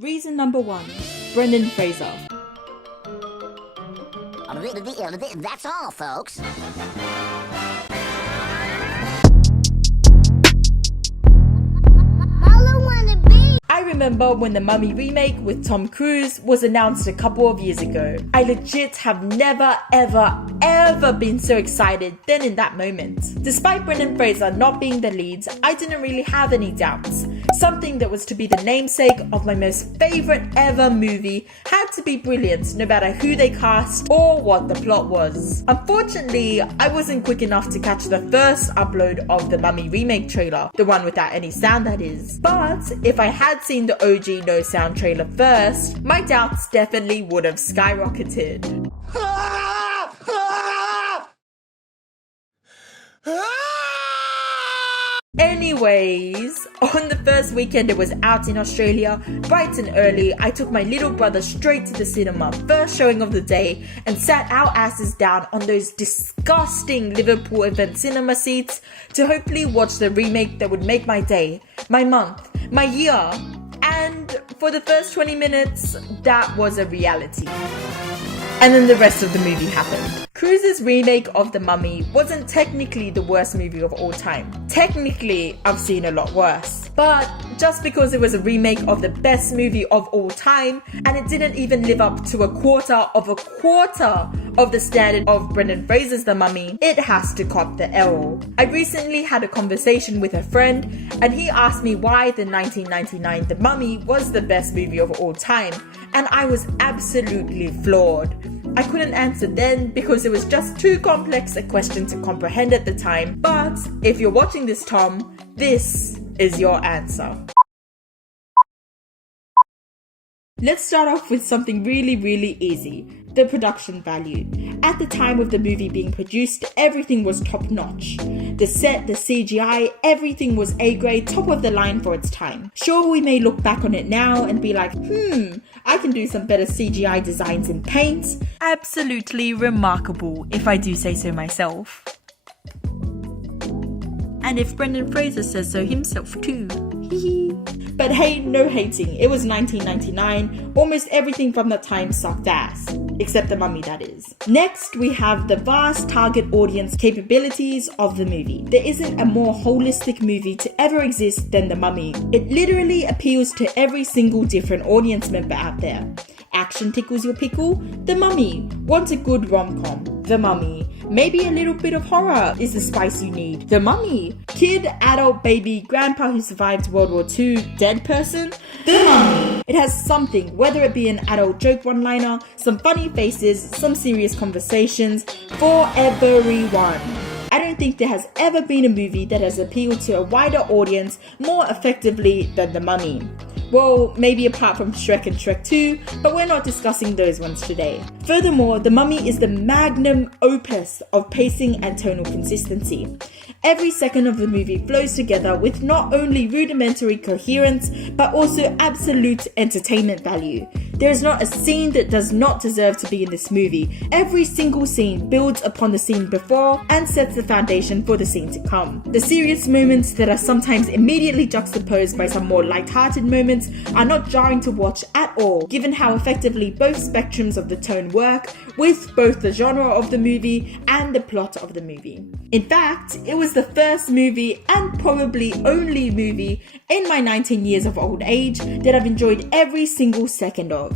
Reason number 1. Brendan Fraser. That's all, folks. I remember when the Mummy remake with Tom Cruise was announced a couple of years ago. I legit have never ever been so excited than in that moment. Despite Brendan Fraser not being the lead, I didn't really have any doubts. Something that was to be the namesake of my most favourite ever movie had to be brilliant no matter who they cast or what the plot was. Unfortunately, I wasn't quick enough to catch the first upload of the Mummy remake trailer, the one without any sound that is. But if I had seen the OG no sound trailer first, my doubts definitely would have skyrocketed. Anyways, on the first weekend it was out in Australia, bright and early, I took my little brother straight to the cinema, first showing of the day, and sat our asses down on those disgusting Liverpool event cinema seats to hopefully watch the remake that would make my day, my month, my year, and for the first 20 minutes, that was a reality. And then the rest of the movie happened. Cruise's remake of The Mummy wasn't technically the worst movie of all time. Technically, I've seen a lot worse. But just because it was a remake of the best movie of all time, and it didn't even live up to a quarter of the standard of Brendan Fraser's The Mummy, it has to cop the L. I recently had a conversation with a friend, and he asked me why the 1999 The Mummy was the best movie of all time, and I was absolutely floored. I couldn't answer then because it was just too complex a question to comprehend at the time, but if you're watching this, Tom, this is your answer. Let's start off with something really easy. The production value. At the time of the movie being produced, everything was top notch. The set, the CGI, everything was A-grade, top of the line for its time. Sure, we may look back on it now and be like, I can do some better CGI designs in paint. Absolutely remarkable, if I do say so myself. And if Brendan Fraser says so himself too. But hey, no hating, it was 1999, almost everything from that time sucked ass. Except The Mummy, that is. Next, we have the vast target audience capabilities of the movie. There isn't a more holistic movie to ever exist than The Mummy. It literally appeals to every single different audience member out there. Action tickles your pickle? The Mummy. Want a good rom-com? The Mummy. Maybe a little bit of horror is the spice you need? The Mummy. Kid, adult, baby, grandpa who survived World War II, dead person? The Mummy. It has something, whether it be an adult joke one-liner, some funny faces, some serious conversations, for everyone. I don't think there has ever been a movie that has appealed to a wider audience more effectively than The Mummy. Well, maybe apart from Shrek and Shrek 2, but we're not discussing those ones today. Furthermore, The Mummy is the magnum opus of pacing and tonal consistency. Every second of the movie flows together with not only rudimentary coherence, but also absolute entertainment value. There is not a scene that does not deserve to be in this movie. Every single scene builds upon the scene before and sets the foundation for the scene to come. The serious moments that are sometimes immediately juxtaposed by some more light-hearted moments are not jarring to watch at all, given how effectively both spectrums of the tone work with both the genre of the movie and the plot of the movie. In fact, it was the first movie and probably only movie in my 19 years of old age that I've enjoyed every single second of.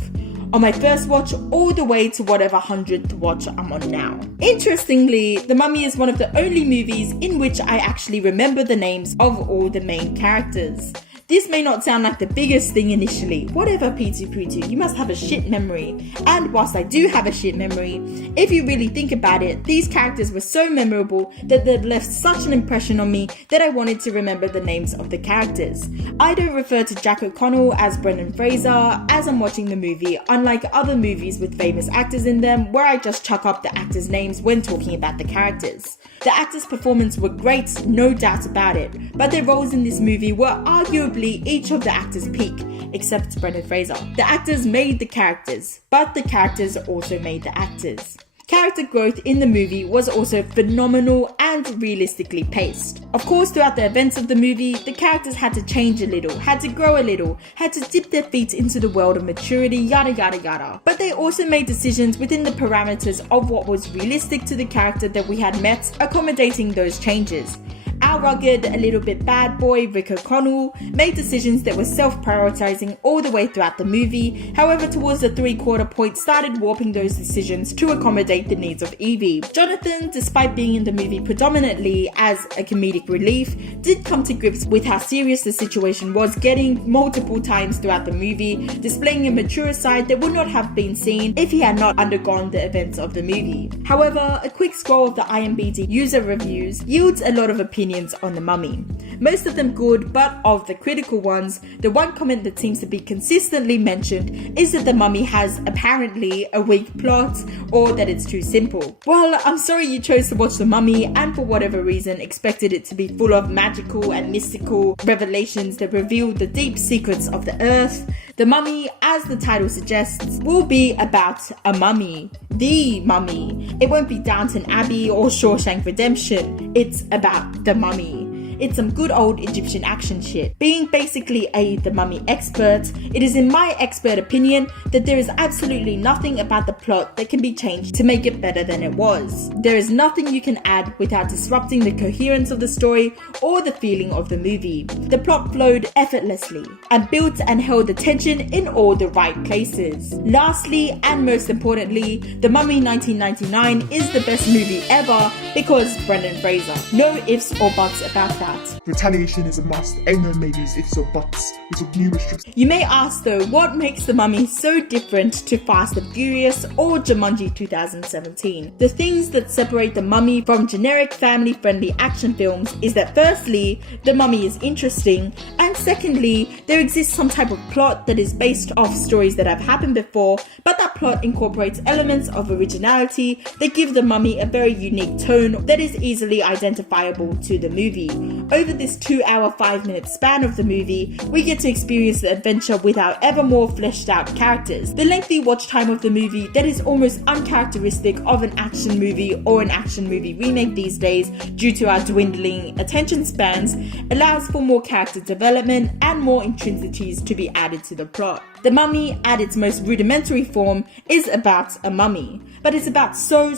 On my first watch all the way to whatever 100th watch I'm on now. Interestingly, The Mummy is one of the only movies in which I actually remember the names of all the main characters. This may not sound like the biggest thing initially. Whatever, Pitu Pitu, you must have a shit memory. And whilst I do have a shit memory, if you really think about it, these characters were so memorable that they've left such an impression on me that I wanted to remember the names of the characters. I don't refer to Jack O'Connell as Brendan Fraser as I'm watching the movie, unlike other movies with famous actors in them where I just chuck up the actors' names when talking about the characters. The actors' performances were great, no doubt about it, but their roles in this movie were arguably each of the actors' peak, except Brendan Fraser. The actors made the characters, but the characters also made the actors. Character growth in the movie was also phenomenal and realistically paced. Of course, throughout the events of the movie, the characters had to change a little, had to grow a little, had to dip their feet into the world of maturity, yada yada yada. But they also made decisions within the parameters of what was realistic to the character that we had met, accommodating those changes. Our rugged, a little bit bad boy, Rick O'Connell, made decisions that were self-prioritizing all the way throughout the movie. However, towards the 3/4 point, started warping those decisions to accommodate the needs of Evie. Jonathan, despite being in the movie predominantly as a comedic relief, did come to grips with how serious the situation was getting multiple times throughout the movie, displaying a mature side that would not have been seen if he had not undergone the events of the movie. However, a quick scroll of the IMDb user reviews yields a lot of opinions on The Mummy. Most of them good, but of the critical ones, the one comment that seems to be consistently mentioned is that The Mummy has apparently a weak plot or that it's too simple. Well, I'm sorry you chose to watch The Mummy and for whatever reason expected it to be full of magical and mystical revelations that reveal the deep secrets of the earth. The Mummy, as the title suggests, will be about a mummy. The Mummy. It won't be Downton Abbey or Shawshank Redemption. It's about the Mummy. It's some good old Egyptian action shit. Being basically The Mummy expert, it is in my expert opinion that there is absolutely nothing about the plot that can be changed to make it better than it was. There is nothing you can add without disrupting the coherence of the story or the feeling of the movie. The plot flowed effortlessly and built and held the tension in all the right places. Lastly, and most importantly, The Mummy 1999 is the best movie ever because Brendan Fraser. No ifs or buts about that. Retaliation is a must. Ain't no maybes, ifs or buts. We took numerous trips. You may ask though, what makes The Mummy so different to Fast and Furious or Jumanji 2017? The things that separate The Mummy from generic family-friendly action films is that firstly, The Mummy is interesting, and secondly, there exists some type of plot that is based off stories that have happened before, but that plot incorporates elements of originality that give The Mummy a very unique tone that is easily identifiable to the movie. Over this 2-hour 5-minute span of the movie, we get to experience the adventure with our ever more fleshed out characters. The lengthy watch time of the movie that is almost uncharacteristic of an action movie or an action movie remake these days due to our dwindling attention spans allows for more character development and more intrinsities to be added to the plot. The Mummy, at its most rudimentary form, is about a mummy, but it's about so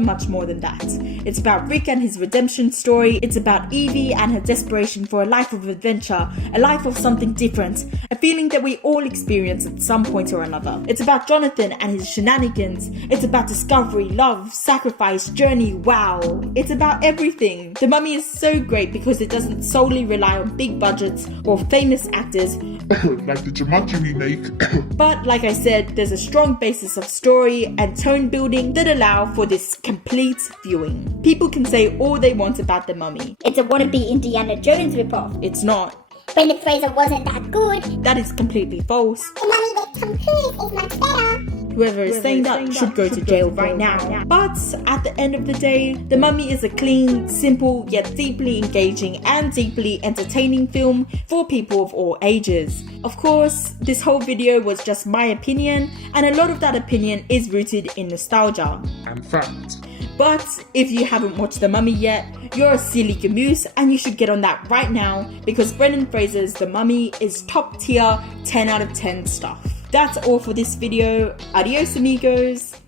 much more than that. It's about Rick and his redemption story, it's about Evie and her desperation for a life of adventure, a life of something different, a feeling that we all experience at some point or another. It's about Jonathan and his shenanigans, it's about discovery, love, sacrifice, journey, wow. It's about everything. The Mummy is so great because it doesn't solely rely on big budgets or famous actors like the Jumanji remake. But like I said, there's a strong basis of story and tone building that allow for this complete viewing. People can say all they want about The Mummy. It's a wannabe Indiana Jones ripoff. It's not. Brendan Fraser wasn't that good. That is completely false. The Mummy with Tom Cruise is much better. Whoever is saying that should go to jail right now. But at the end of the day, The Mummy is a clean, simple, yet deeply engaging and deeply entertaining film for people of all ages. Of course, this whole video was just my opinion, and a lot of that opinion is rooted in nostalgia. And fact. But if you haven't watched The Mummy yet, you're a silly caboose and you should get on that right now because Brendan Fraser's The Mummy is top tier 10 out of 10 stuff. That's all for this video. Adios amigos.